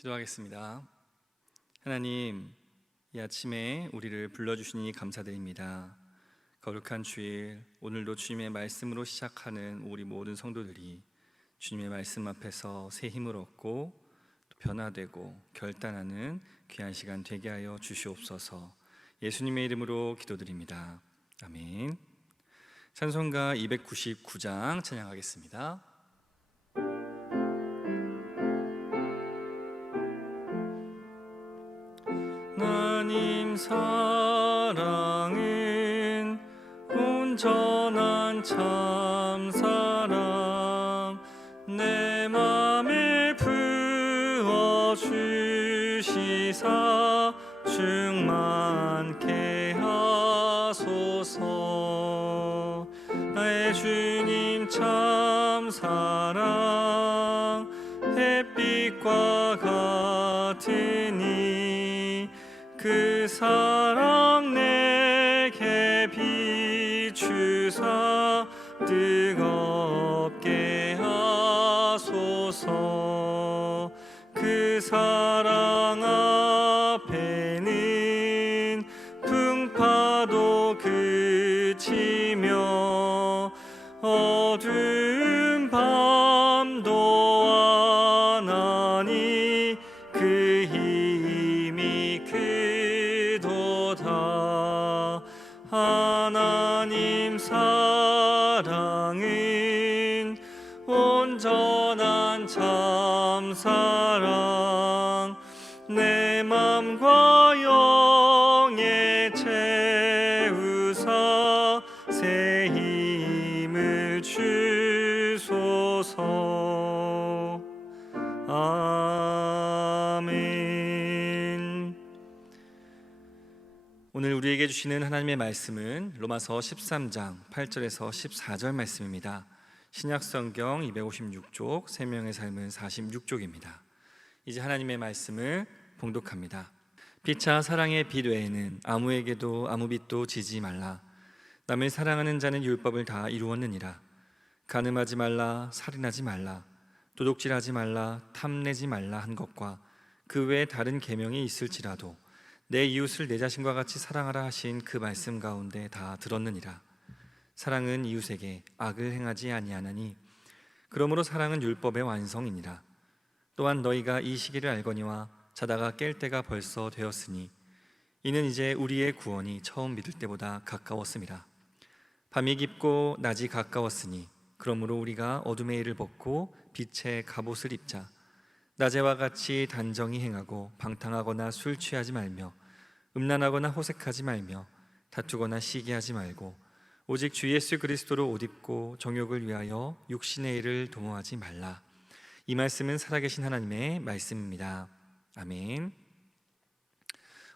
기도하겠습니다. 하나님, 이 아침에 우리를 불러주시니 감사드립니다. 거룩한 주일, 오늘도 주님의 말씀으로 시작하는 우리 모든 성도들이 주님의 말씀 앞에서 새 힘을 얻고 또 변화되고 결단하는 귀한 시간 되게 하여 주시옵소서. 예수님의 이름으로 기도드립니다. 아멘. 찬송가 299장 찬양하겠습니다. 하나님 사랑은 온전한 참사랑 내 맘에 부어주시사 충만케 하소서. 나의 주님 참사랑 햇빛과 같으니 그 사랑 내게 비추사 뜨겁게 하소서. 그 사랑 앞에는 풍파도 그치며 어두운 밤도 와나니 그 힘이 크도다. 하나님 사랑은 온전한 참사랑 내 맘과 영에 채우사 새 힘을 주소서. 아멘. 오늘 우리에게 주시는 하나님의 말씀은 로마서 13장 8절에서 14절 말씀입니다. 신약성경 256쪽, 생명의 삶은 46쪽입니다. 이제 하나님의 말씀을 봉독합니다. 피차 사랑의 빛 외에는 아무에게도 아무 빛도 지지 말라. 남을 사랑하는 자는 율법을 다 이루었느니라. 간음하지 말라, 살인하지 말라, 도둑질하지 말라, 탐내지 말라 한 것과 그 외에 다른 계명이 있을지라도 내 이웃을 내 자신과 같이 사랑하라 하신 그 말씀 가운데 다 들었느니라. 사랑은 이웃에게 악을 행하지 아니하나니 그러므로 사랑은 율법의 완성이니라. 또한 너희가 이 시기를 알거니와 자다가 깰 때가 벌써 되었으니 이는 이제 우리의 구원이 처음 믿을 때보다 가까웠음이라. 밤이 깊고 낮이 가까웠으니 그러므로 우리가 어둠의 일을 벗고 빛의 갑옷을 입자. 낮에와 같이 단정히 행하고 방탕하거나 술 취하지 말며 음란하거나 호색하지 말며 다투거나 시기하지 말고 오직 주 예수 그리스도로 옷 입고 정욕을 위하여 육신의 일을 도모하지 말라. 이 말씀은 살아계신 하나님의 말씀입니다. 아멘.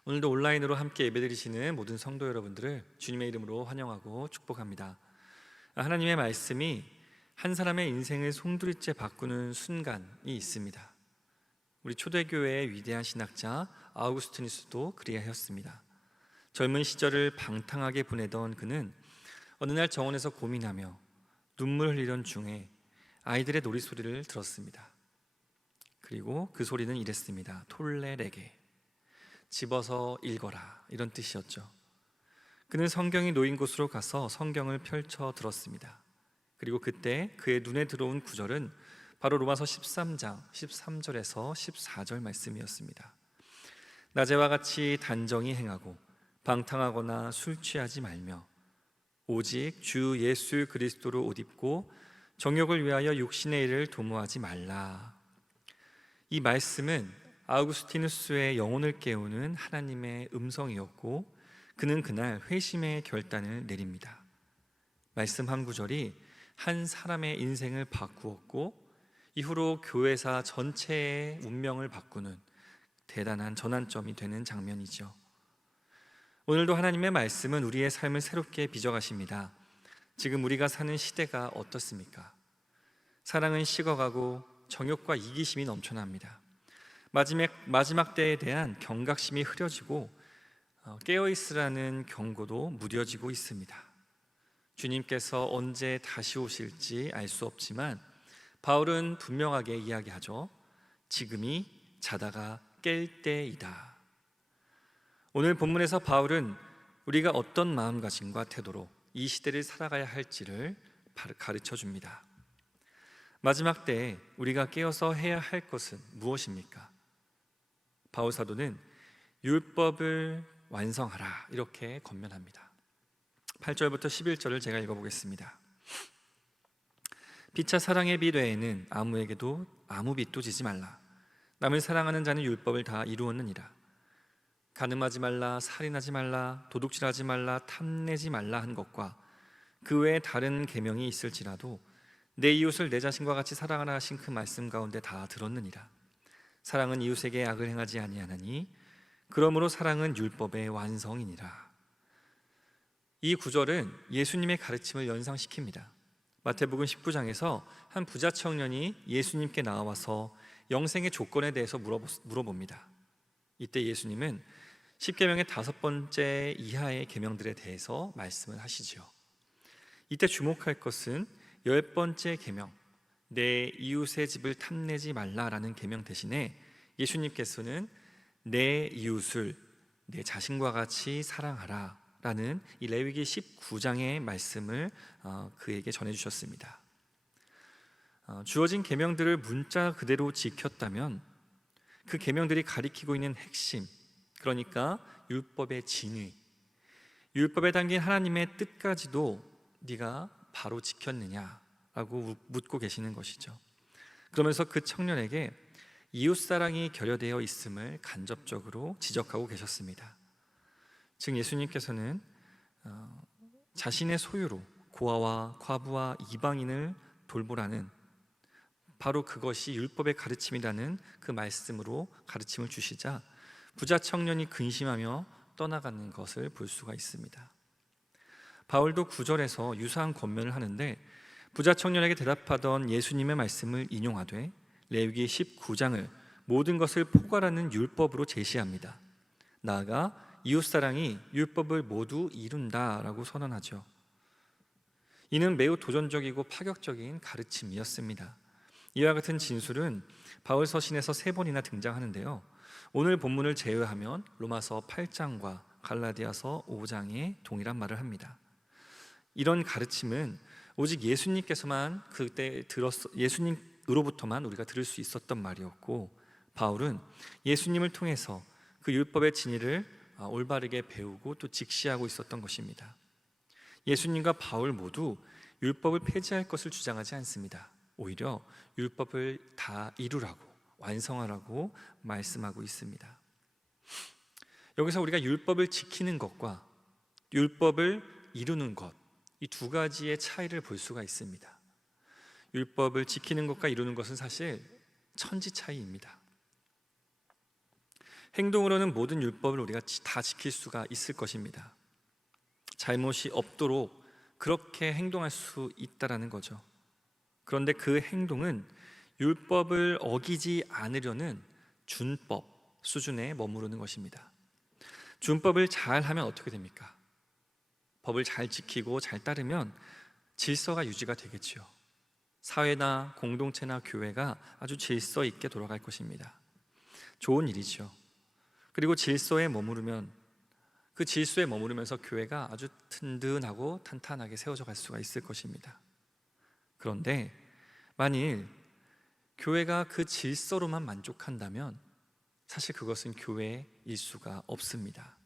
오늘도 온라인으로 함께 예배드리시는 모든 성도 여러분들을 주님의 이름으로 환영하고 축복합니다. 하나님의 말씀이 한 사람의 인생을 송두리째 바꾸는 순간이 있습니다. 우리 초대교회의 위대한 신학자 아우구스티누스도 그리하였습니다. 젊은 시절을 방탕하게 보내던 그는 어느 날 정원에서 고민하며 눈물 흘리던 중에 아이들의 놀이소리를 들었습니다. 그리고 그 소리는 이랬습니다. 톨레레게, 집어서 읽어라, 이런 뜻이었죠. 그는 성경이 놓인 곳으로 가서 성경을 펼쳐 들었습니다. 그리고 그때 그의 눈에 들어온 구절은 바로 로마서 13장 13절에서 14절 말씀이었습니다. 낮에와 같이 단정히 행하고 방탕하거나 술 취하지 말며 오직 주 예수 그리스도로 옷 입고 정욕을 위하여 육신의 일을 도모하지 말라. 이 말씀은 아우구스티누스의 영혼을 깨우는 하나님의 음성이었고 그는 그날 회심의 결단을 내립니다. 말씀 한 구절이 한 사람의 인생을 바꾸었고 이후로 교회사 전체의 운명을 바꾸는 대단한 전환점이 되는 장면이죠. 오늘도 하나님의 말씀은 우리의 삶을 새롭게 빚어가십니다. 지금 우리가 사는 시대가 어떻습니까? 사랑은 식어가고 정욕과 이기심이 넘쳐납니다. 마지막 때에 대한 경각심이 흐려지고 깨어있으라는 경고도 무뎌지고 있습니다. 주님께서 언제 다시 오실지 알 수 없지만 바울은 분명하게 이야기하죠. 지금이 자다가 깰 때이다. 오늘 본문에서 바울은 우리가 어떤 마음가짐과 태도로 이 시대를 살아가야 할지를 가르쳐 줍니다. 마지막 때에 우리가 깨어서 해야 할 것은 무엇입니까? 바울 사도는 율법을 완성하라 이렇게 권면합니다. 8절부터 11절을 제가 읽어보겠습니다. 피차 사랑의 빛 외에는 아무에게도 아무 빛도 지지 말라. 남을 사랑하는 자는 율법을 다 이루었느니라. 간음하지 말라, 살인하지 말라, 도둑질하지 말라, 탐내지 말라 한 것과 그 외에 다른 계명이 있을지라도 내 이웃을 내 자신과 같이 사랑하라 하신 그 말씀 가운데 다 들었느니라. 사랑은 이웃에게 악을 행하지 아니하나니 그러므로 사랑은 율법의 완성이니라. 이 구절은 예수님의 가르침을 연상시킵니다. 마태복음 19장에서 한 부자 청년이 예수님께 나와서 영생의 조건에 대해서 물어봅니다. 이때 예수님은 10계명의 5번째 이하의 계명들에 대해서 말씀을 하시죠. 이때 주목할 것은 10번째 계명, 내 이웃의 집을 탐내지 말라라는 계명 대신에 예수님께서는 내 이웃을 내 자신과 같이 사랑하라 라는 이 레위기 19장의 말씀을 그에게 전해주셨습니다. 주어진 계명들을 문자 그대로 지켰다면 그 계명들이 가리키고 있는 핵심, 그러니까 율법의 진위, 율법에 담긴 하나님의 뜻까지도 네가 바로 지켰느냐라고 묻고 계시는 것이죠. 그러면서 그 청년에게 이웃사랑이 결여되어 있음을 간접적으로 지적하고 계셨습니다. 즉 예수님께서는 자신의 소유로 고아와 과부와 이방인을 돌보라는 바로 그것이 율법의 가르침이라는 그 말씀으로 가르침을 주시자 부자 청년이 근심하며 떠나가는 것을 볼 수가 있습니다. 바울도 9절에서 유사한 권면을 하는데 부자 청년에게 대답하던 예수님의 말씀을 인용하되 레위기 19장을 모든 것을 포괄하는 율법으로 제시합니다. 나아가 이웃사랑이 율법을 모두 이룬다라고 선언하죠. 이는 매우 도전적이고 파격적인 가르침이었습니다. 이와 같은 진술은 바울 서신에서 3번이나 등장하는데요. 오늘 본문을 제외하면 로마서 8장과 갈라디아서 5장에 동일한 말을 합니다. 이런 가르침은 오직 예수님께서만 예수님으로부터만 우리가 들을 수 있었던 말이었고, 바울은 예수님을 통해서 그 율법의 진리를 올바르게 배우고 또 직시하고 있었던 것입니다. 예수님과 바울 모두 율법을 폐지할 것을 주장하지 않습니다. 오히려 율법을 다 이루라고, 완성하라고 말씀하고 있습니다. 여기서 우리가 율법을 지키는 것과 율법을 이루는 것, 이 두 가지의 차이를 볼 수가 있습니다. 율법을 지키는 것과 이루는 것은 사실 천지 차이입니다. 행동으로는 모든 율법을 우리가 다 지킬 수가 있을 것입니다. 잘못이 없도록 그렇게 행동할 수 있다라는 거죠. 그런데 그 행동은 율법을 어기지 않으려는 준법 수준에 머무르는 것입니다. 준법을 잘 하면 어떻게 됩니까? 법을 잘 지키고 잘 따르면 질서가 유지가 되겠죠. 사회나 공동체나 교회가 아주 질서 있게 돌아갈 것입니다. 좋은 일이죠. 그리고 질서에 머무르면 그 질서에 머무르면서 교회가 아주 든든하고 탄탄하게 세워져 갈 수가 있을 것입니다. 그런데 만일 교회가 그 질서로만 만족한다면 사실 그것은 교회일 수가 없습니다.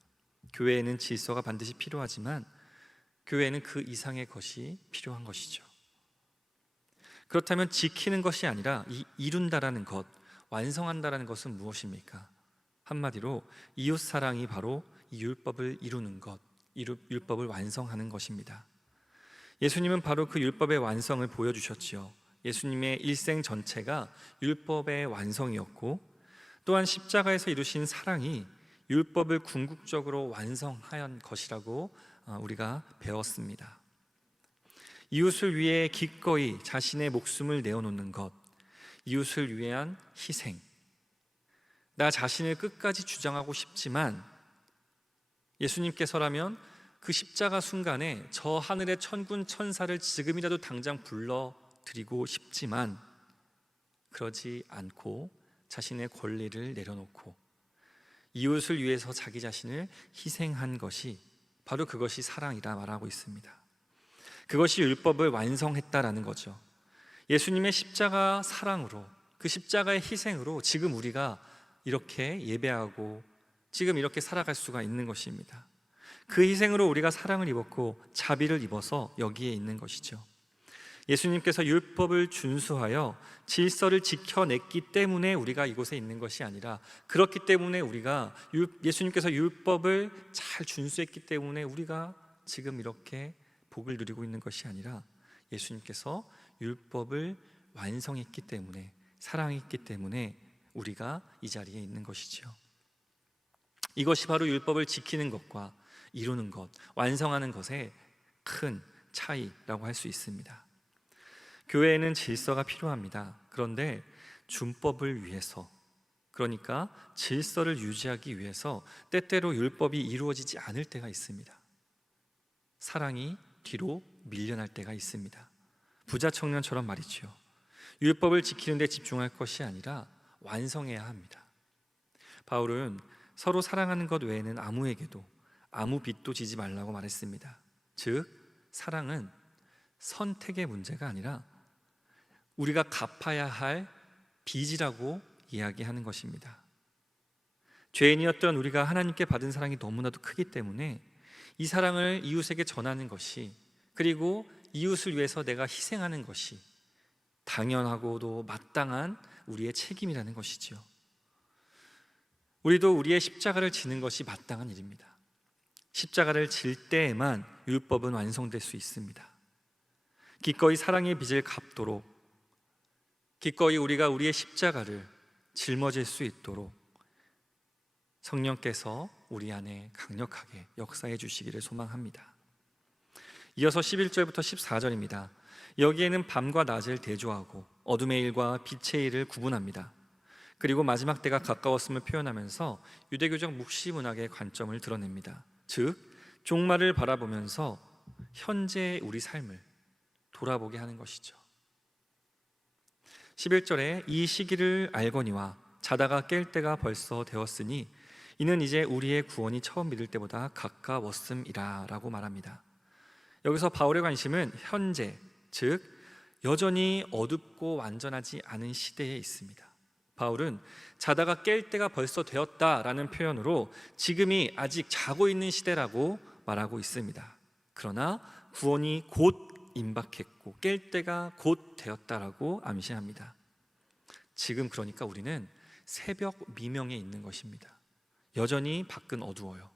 교회에는 질서가 반드시 필요하지만 교회에는 그 이상의 것이 필요한 것이죠. 그렇다면 지키는 것이 아니라 이룬다라는 것, 완성한다라는 것은 무엇입니까? 한마디로 이웃사랑이 바로 이 율법을 이루는 것, 율법을 완성하는 것입니다. 예수님은 바로 그 율법의 완성을 보여주셨지요. 예수님의 일생 전체가 율법의 완성이었고, 또한 십자가에서 이루신 사랑이 율법을 궁극적으로 완성한 것이라고 우리가 배웠습니다. 이웃을 위해 기꺼이 자신의 목숨을 내어놓는 것, 이웃을 위한 희생, 나 자신을 끝까지 주장하고 싶지만 예수님께서라면 그 십자가 순간에 저 하늘의 천군 천사를 지금이라도 당장 불러드리고 싶지만 그러지 않고 자신의 권리를 내려놓고 이웃을 위해서 자기 자신을 희생한 것이 바로 그것이 사랑이라 말하고 있습니다. 그것이 율법을 완성했다라는 거죠. 예수님의 십자가 사랑으로, 그 십자가의 희생으로 지금 우리가 이렇게 예배하고 지금 이렇게 살아갈 수가 있는 것입니다. 그 희생으로 우리가 사랑을 입었고 자비를 입어서 여기에 있는 것이죠. 예수님께서 율법을 준수하여 질서를 지켜냈기 때문에 우리가 이곳에 있는 것이 아니라, 그렇기 때문에 우리가 예수님께서 율법을 잘 준수했기 때문에 우리가 지금 이렇게 복을 누리고 있는 것이 아니라, 예수님께서 율법을 완성했기 때문에, 사랑했기 때문에 우리가 이 자리에 있는 것이죠. 이것이 바로 율법을 지키는 것과 이루는 것, 완성하는 것의 큰 차이라고 할 수 있습니다. 교회에는 질서가 필요합니다. 그런데 준법을 위해서, 그러니까 질서를 유지하기 위해서 때때로 율법이 이루어지지 않을 때가 있습니다. 사랑이 뒤로 밀려날 때가 있습니다. 부자 청년처럼 말이죠. 율법을 지키는 데 집중할 것이 아니라 완성해야 합니다. 바울은 서로 사랑하는 것 외에는 아무에게도 아무 빚도 지지 말라고 말했습니다. 즉, 사랑은 선택의 문제가 아니라 우리가 갚아야 할 빚이라고 이야기하는 것입니다. 죄인이었던 우리가 하나님께 받은 사랑이 너무나도 크기 때문에 이 사랑을 이웃에게 전하는 것이, 그리고 이웃을 위해서 내가 희생하는 것이 당연하고도 마땅한 우리의 책임이라는 것이지요. 우리도 우리의 십자가를 지는 것이 마땅한 일입니다. 십자가를 질 때에만 율법은 완성될 수 있습니다. 기꺼이 사랑의 빚을 갚도록, 기꺼이 우리가 우리의 십자가를 짊어질 수 있도록 성령께서 우리 안에 강력하게 역사해 주시기를 소망합니다. 이어서 11절부터 14절입니다. 여기에는 밤과 낮을 대조하고 어둠의 일과 빛의 일을 구분합니다. 그리고 마지막 때가 가까웠음을 표현하면서 유대교적 묵시문학의 관점을 드러냅니다. 즉, 종말을 바라보면서 현재의 우리 삶을 돌아보게 하는 것이죠. 11절에 이 시기를 알거니와 자다가 깰 때가 벌써 되었으니 이는 이제 우리의 구원이 처음 믿을 때보다 가까웠음이라 라고 말합니다. 여기서 바울의 관심은 현재, 즉 여전히 어둡고 완전하지 않은 시대에 있습니다. 바울은 자다가 깰 때가 벌써 되었다라는 표현으로 지금이 아직 자고 있는 시대라고 말하고 있습니다. 그러나 구원이 곧 임박했고 깰 때가 곧 되었다라고 암시합니다. 지금 그러니까 우리는 새벽 미명에 있는 것입니다. 여전히 밖은 어두워요.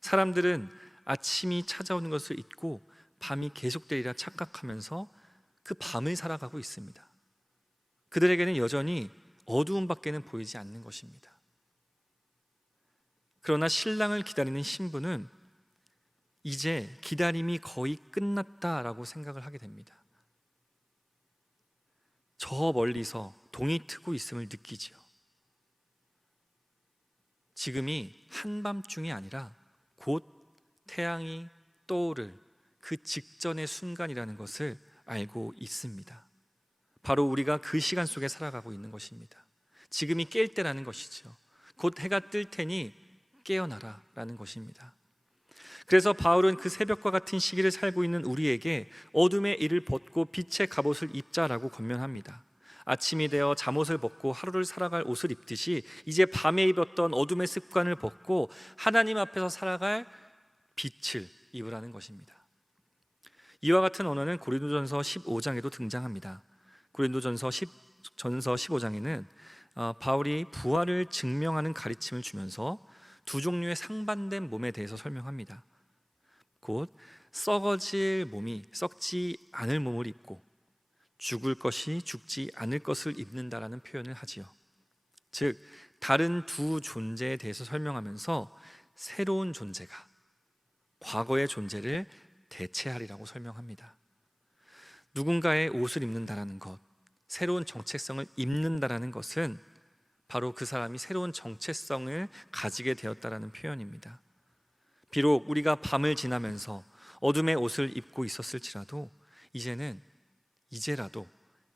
사람들은 아침이 찾아오는 것을 잊고 밤이 계속되리라 착각하면서 그 밤을 살아가고 있습니다. 그들에게는 여전히 어두움 밖에는 보이지 않는 것입니다. 그러나 신랑을 기다리는 신부는 이제 기다림이 거의 끝났다라고 생각을 하게 됩니다. 저 멀리서 동이 트고 있음을 느끼지요. 지금이 한밤중이 아니라 곧 태양이 떠오를 그 직전의 순간이라는 것을 알고 있습니다. 바로 우리가 그 시간 속에 살아가고 있는 것입니다. 지금이 깰 때라는 것이죠. 곧 해가 뜰 테니 깨어나라 라는 것입니다. 그래서 바울은 그 새벽과 같은 시기를 살고 있는 우리에게 어둠의 일을 벗고 빛의 갑옷을 입자라고 권면합니다. 아침이 되어 잠옷을 벗고 하루를 살아갈 옷을 입듯이 이제 밤에 입었던 어둠의 습관을 벗고 하나님 앞에서 살아갈 빛을 입으라는 것입니다. 이와 같은 언어는 고린도전서 15장에도 등장합니다. 고린도전서 15장에는 바울이 부활을 증명하는 가르침을 주면서 두 종류의 상반된 몸에 대해서 설명합니다. 곧 썩어질 몸이 썩지 않을 몸을 입고 죽을 것이 죽지 않을 것을 입는다라는 표현을 하지요. 즉 다른 두 존재에 대해서 설명하면서 새로운 존재가 과거의 존재를 대체하리라고 설명합니다. 누군가의 옷을 입는다라는 것, 새로운 정체성을 입는다라는 것은 바로 그 사람이 새로운 정체성을 가지게 되었다라는 표현입니다. 비록 우리가 밤을 지나면서 어둠의 옷을 입고 있었을지라도 이제라도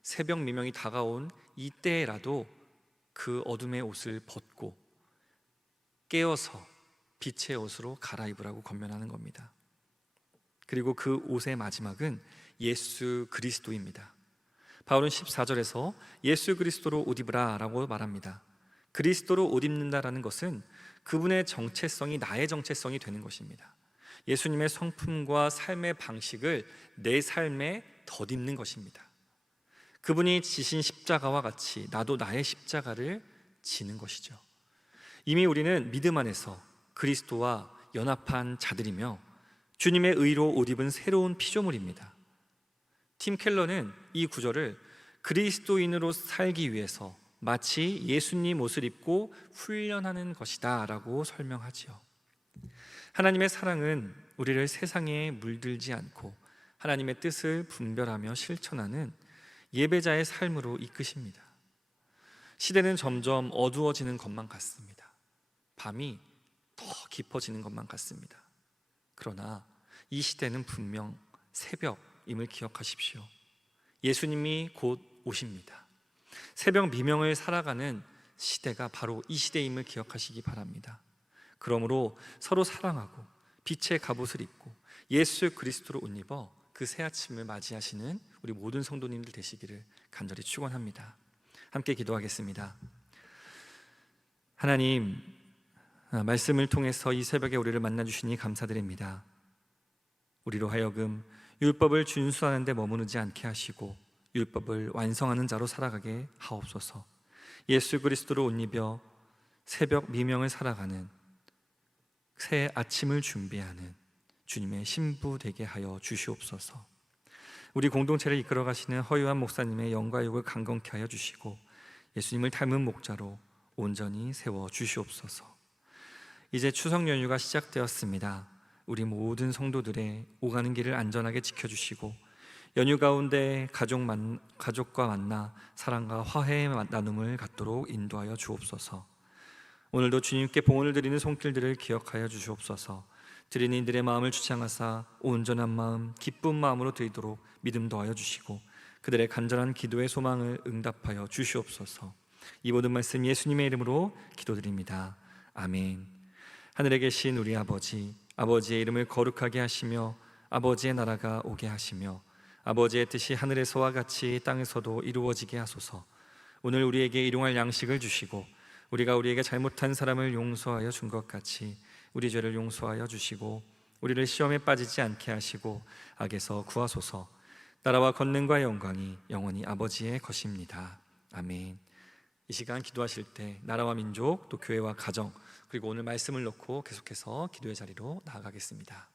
새벽 미명이 다가온 이때라도 그 어둠의 옷을 벗고 깨어서 빛의 옷으로 갈아입으라고 권면하는 겁니다. 그리고 그 옷의 마지막은 예수 그리스도입니다. 바울은 14절에서 예수 그리스도로 옷 입으라 라고 말합니다. 그리스도로 옷 입는다라는 것은 그분의 정체성이 나의 정체성이 되는 것입니다. 예수님의 성품과 삶의 방식을 내 삶에 덧입는 것입니다. 그분이 지신 십자가와 같이 나도 나의 십자가를 지는 것이죠. 이미 우리는 믿음 안에서 그리스도와 연합한 자들이며 주님의 의로 옷 입은 새로운 피조물입니다. 팀 켈러는 이 구절을 그리스도인으로 살기 위해서 마치 예수님 옷을 입고 훈련하는 것이다 라고 설명하지요. 하나님의 사랑은 우리를 세상에 물들지 않고 하나님의 뜻을 분별하며 실천하는 예배자의 삶으로 이끄십니다. 시대는 점점 어두워지는 것만 같습니다. 밤이 더 깊어지는 것만 같습니다. 그러나 이 시대는 분명 새벽임을 기억하십시오. 예수님이 곧 오십니다. 새벽 미명을 살아가는 시대가 바로 이 시대임을 기억하시기 바랍니다. 그러므로 서로 사랑하고 빛의 갑옷을 입고 예수 그리스도로 옷 입어 그 새 아침을 맞이하시는 우리 모든 성도님들 되시기를 간절히 축원합니다. 함께 기도하겠습니다. 하나님, 말씀을 통해서 이 새벽에 우리를 만나주시니 감사드립니다. 우리로 하여금 율법을 준수하는 데 머무르지 않게 하시고 율법을 완성하는 자로 살아가게 하옵소서. 예수 그리스도로 옷 입어 새벽 미명을 살아가는 새 아침을 준비하는 주님의 신부 되게 하여 주시옵소서. 우리 공동체를 이끌어 가시는 허유한 목사님의 영과 육을 강건케 하여 주시고 예수님을 닮은 목자로 온전히 세워 주시옵소서. 이제 추석 연휴가 시작되었습니다. 우리 모든 성도들의 오가는 길을 안전하게 지켜주시고 연휴 가운데 가족과 만나 사랑과 화해의 나눔을 갖도록 인도하여 주옵소서. 오늘도 주님께 봉헌을 드리는 손길들을 기억하여 주시옵소서. 드리는 이들의 마음을 주창하사 온전한 마음, 기쁜 마음으로 드리도록 믿음 더하여 주시고 그들의 간절한 기도의 소망을 응답하여 주시옵소서. 이 모든 말씀 예수님의 이름으로 기도드립니다. 아멘. 하늘에 계신 우리 아버지, 아버지의 이름을 거룩하게 하시며 아버지의 나라가 오게 하시며 아버지의 뜻이 하늘에서와 같이 땅에서도 이루어지게 하소서. 오늘 우리에게 일용할 양식을 주시고 우리가 우리에게 잘못한 사람을 용서하여 준 것 같이 우리 죄를 용서하여 주시고 우리를 시험에 빠지지 않게 하시고 악에서 구하소서. 나라와 권능과 영광이 영원히 아버지의 것입니다. 아멘. 이 시간 기도하실 때 나라와 민족 또 교회와 가정 그리고 오늘 말씀을 놓고 계속해서 기도의 자리로 나아가겠습니다.